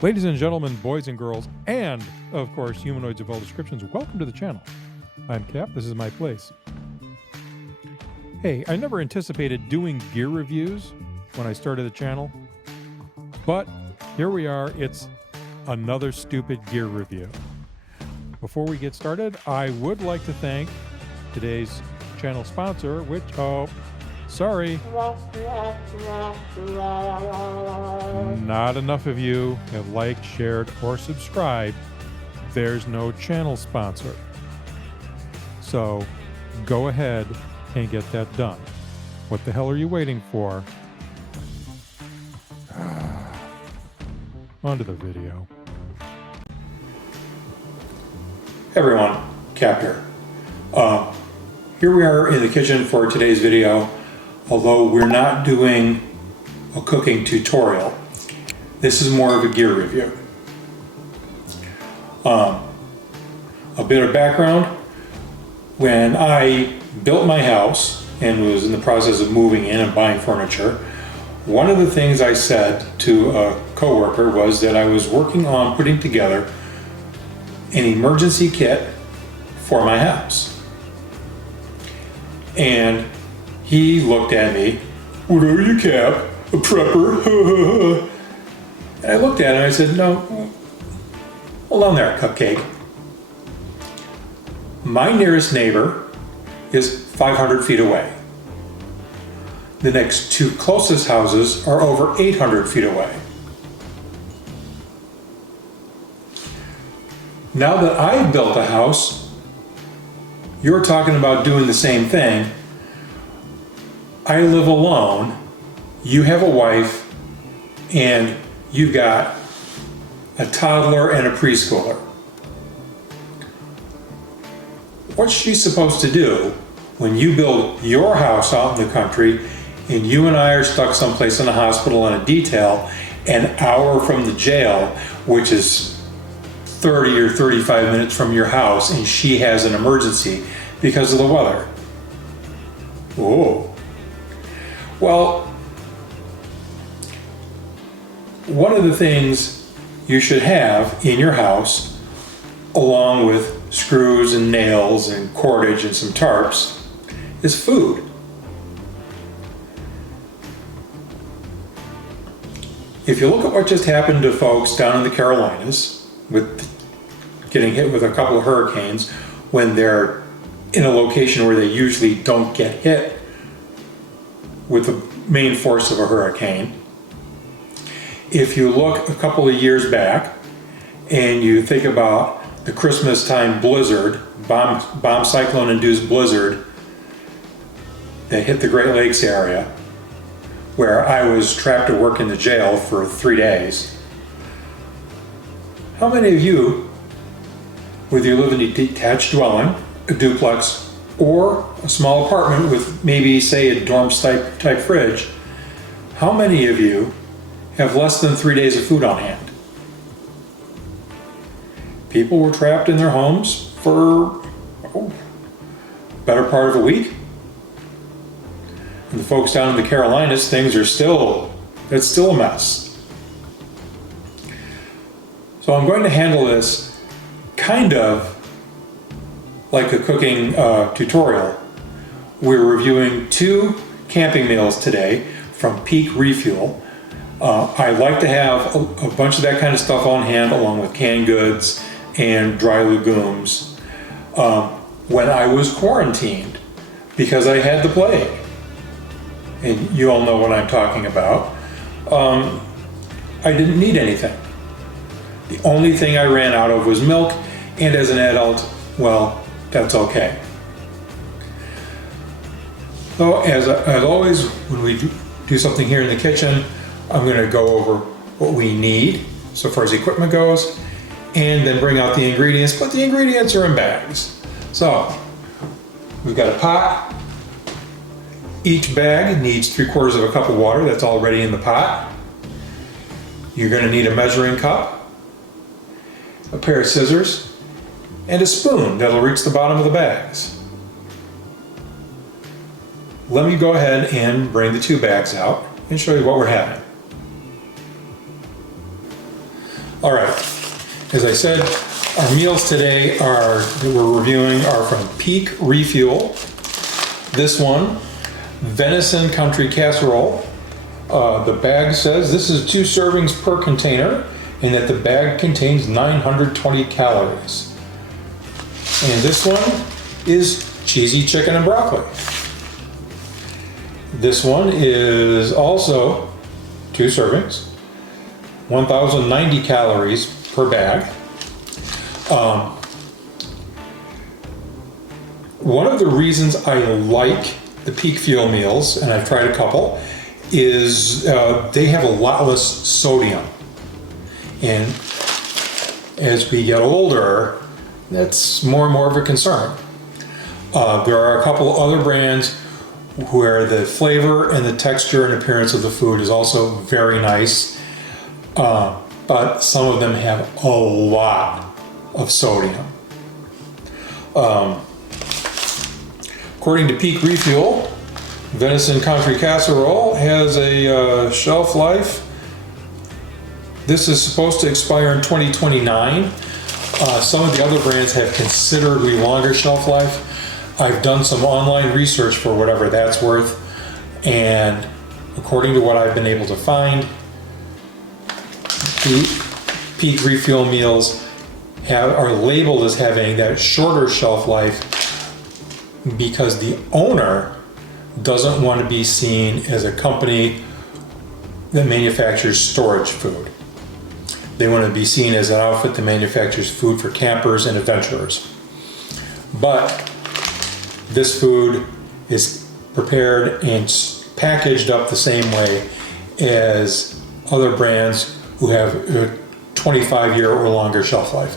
Ladies and gentlemen, boys and girls, and, of course, humanoids of all descriptions, welcome to the channel. I'm Cap, this is my place. Hey, I never anticipated doing gear reviews when I started the channel, but here we are, it's another stupid gear review. Before we get started, I would like to thank today's channel sponsor, which, sorry, not enough of you have liked, shared, or subscribed. There's no channel sponsor. So go ahead and get that done. What the hell are you waiting for? On to the video. Hey everyone, Cap here. Here we are in the kitchen for today's video. Although we're not doing a cooking tutorial, this is more of a gear review. A bit of background: when I built my house and was in the process of moving in and buying furniture, one of the things I said to a coworker was that I was working on putting together an emergency kit for my house. And he looked at me, "What are you, Cap? A prepper?" And I looked at him and I said, "No, hold on there, Cupcake. My nearest neighbor is 500 feet away. The next two closest houses are over 800 feet away. Now that I've built a house, you're talking about doing the same thing. I live alone, you have a wife, and you've got a toddler and a preschooler. What's she supposed to do when you build your house out in the country and you and I are stuck someplace in a hospital on a detail an hour from the jail, which is 30 or 35 minutes from your house, and she has an emergency because of the weather?" Oh. Well, one of the things you should have in your house, along with screws and nails and cordage and some tarps, is food. If you look at what just happened to folks down in the Carolinas with getting hit with a couple of hurricanes, when they're in a location where they usually don't get hit with the main force of a hurricane. If you look a couple of years back and you think about the Christmas time blizzard, bomb cyclone induced blizzard that hit the Great Lakes area, where I was trapped at work in the jail for 3 days. How many of you, whether you live in a detached dwelling, a duplex, or a small apartment with maybe, say, a dorm type fridge, how many of you have less than 3 days of food on hand? People were trapped in their homes for better part of a week. And the folks down in the Carolinas, it's still a mess. So I'm going to handle this kind of like a cooking tutorial. We're reviewing 2 camping meals today from Peak Refuel. I like to have a bunch of that kind of stuff on hand, along with canned goods and dry legumes. When I was quarantined, because I had the plague, and you all know what I'm talking about, I didn't need anything. The only thing I ran out of was milk, and as an adult, well, that's okay. So as always, when we do something here in the kitchen, I'm going to go over what we need so far as equipment goes, and then bring out the ingredients, but the ingredients are in bags. So we've got a pot. Each bag needs 3/4 of a cup of water. That's already in the pot. You're going to need a measuring cup, a pair of scissors, and a spoon that'll reach the bottom of the bags. Let me go ahead and bring the 2 bags out and show you what we're having. All right, as I said, our meals today that we're reviewing are from Peak Refuel. This one, venison country casserole. The bag says this is 2 servings per container and that the bag contains 920 calories. And this one is cheesy chicken and broccoli. This one is also 2 servings, 1,090 calories per bag. One of the reasons I like the Peak Fuel meals, and I've tried a couple, is they have a lot less sodium. And as we get older, that's more and more of a concern. There are a couple other brands where the flavor and the texture and appearance of the food is also very nice, but some of them have a lot of sodium. According to Peak Refuel, venison country casserole has a shelf life. This is supposed to expire in 2029. Some of the other brands have considerably longer shelf life. I've done some online research for whatever that's worth, and according to what I've been able to find, the Peak Refuel meals are labeled as having that shorter shelf life because the owner doesn't want to be seen as a company that manufactures storage food. They want to be seen as an outfit that manufactures food for campers and adventurers. But this food is prepared and packaged up the same way as other brands who have a 25-year or longer shelf life.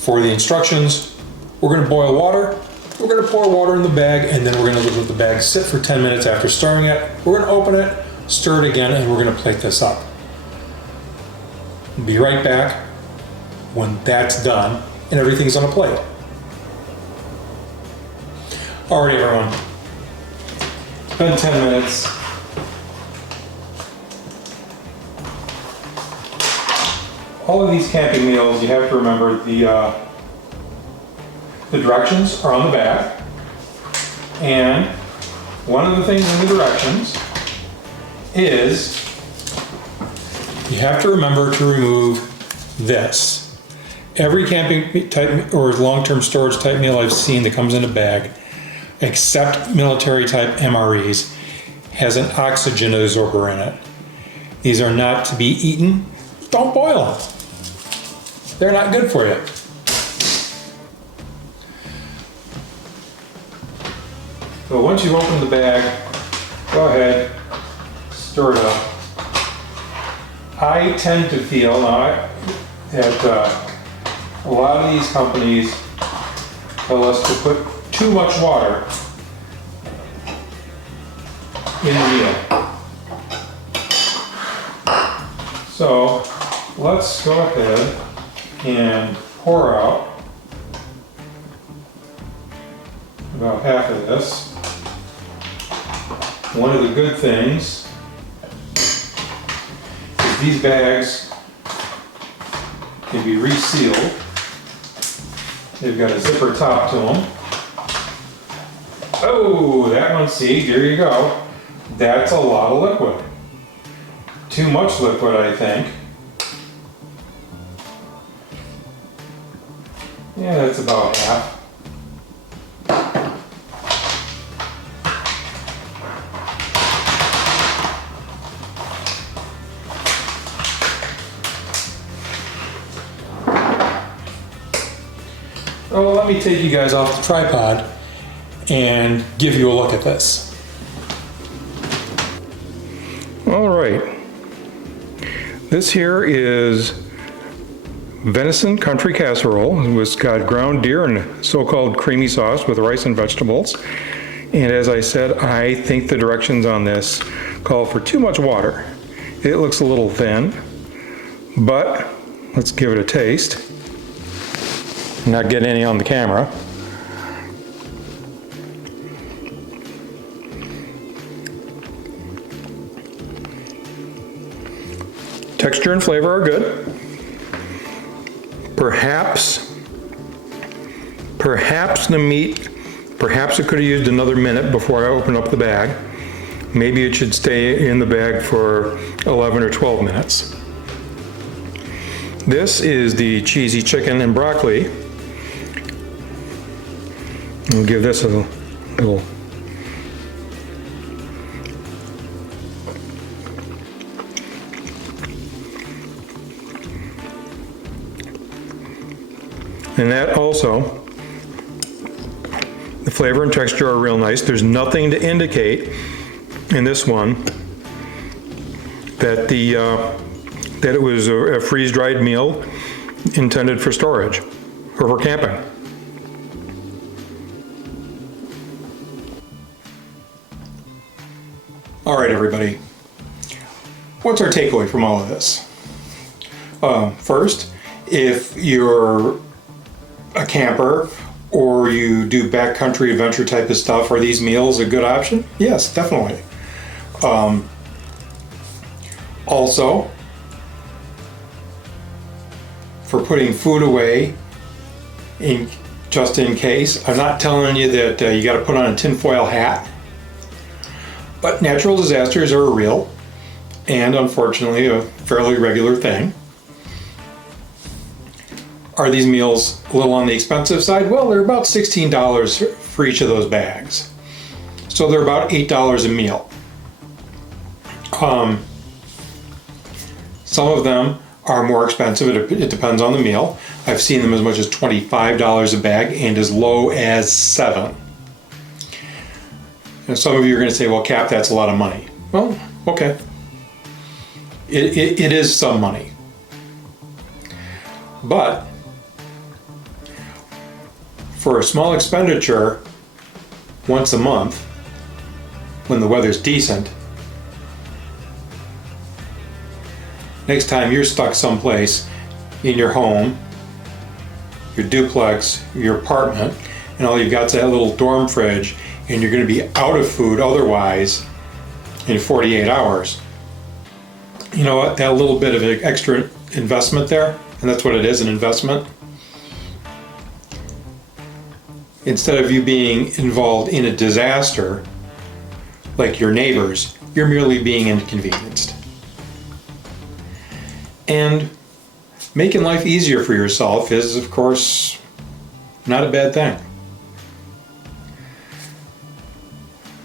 For the instructions, we're going to boil water. We're going to pour water in the bag, and then we're going to let the bag sit for 10 minutes after stirring it. We're going to open it, stir it again, and we're going to plate this up. Be right back when that's done and everything's on a plate. Alright everyone, it's been 10 minutes. All of these camping meals, you have to remember the directions are on the back, and one of the things in the directions is you have to remember to remove this. Every camping type or long-term storage type meal I've seen that comes in a bag, except military type MREs, has an oxygen absorber in it. These are not to be eaten. Don't boil them. They're not good for you. So once you've opened the bag, go ahead, stir it up. I tend to feel that a lot of these companies tell us to put too much water in the meal. So let's go ahead and pour out about half of this. One of the good things is these bags can be resealed. They've got a zipper top to them. Oh, that one, see, there you go. That's a lot of liquid. Too much liquid, I think. Yeah, that's about half. Oh, let me take you guys off the tripod and give you a look at this. All right. This here is venison country casserole. It's got ground deer and so-called creamy sauce with rice and vegetables. And as I said, I think the directions on this call for too much water. It looks a little thin, but let's give it a taste. Not getting any on the camera. Texture and flavor are good. Perhaps the meat, perhaps it could have used another minute before I open up the bag. Maybe it should stay in the bag for 11 or 12 minutes. This is the cheesy chicken and broccoli. I'll give this a little. And that also, the flavor and texture are real nice. There's nothing to indicate in this one that that it was a freeze-dried meal intended for storage or for camping. All right, everybody. What's our takeaway from all of this? First, if you're a camper or you do backcountry adventure type of stuff, are these meals a good option? Yes, definitely. Also, for putting food away just in case, I'm not telling you that you got to put on a tinfoil hat, but natural disasters are real and unfortunately a fairly regular thing. Are these meals a little on the expensive side? Well, they're about $16 for each of those bags. So they're about $8 a meal. Some of them are more expensive. It depends on the meal. I've seen them as much as $25 a bag and as low as $7. And some of you are going to say, well, Cap, that's a lot of money. Well, okay. It is some money. But for a small expenditure once a month, when the weather's decent, next time you're stuck someplace in your home, your duplex, your apartment, and all you've got is that little dorm fridge, and you're going to be out of food otherwise in 48 hours. You know what? That little bit of an extra investment there, and that's what it is, an investment. Instead of you being involved in a disaster, like your neighbors, you're merely being inconvenienced. And making life easier for yourself is, of course, not a bad thing.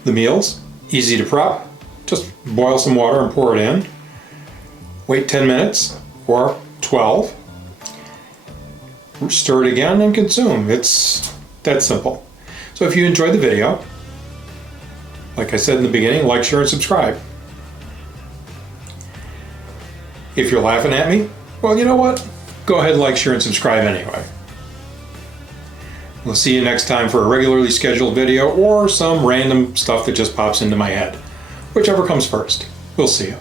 The meals, easy to prep. Just boil some water and pour it in. Wait 10 minutes or 12. Stir it again and consume. It's that simple. So if you enjoyed the video, like I said in the beginning, like, share, and subscribe. If you're laughing at me, well, you know what? Go ahead, like, share, and subscribe anyway. We'll see you next time for a regularly scheduled video or some random stuff that just pops into my head. Whichever comes first. We'll see you.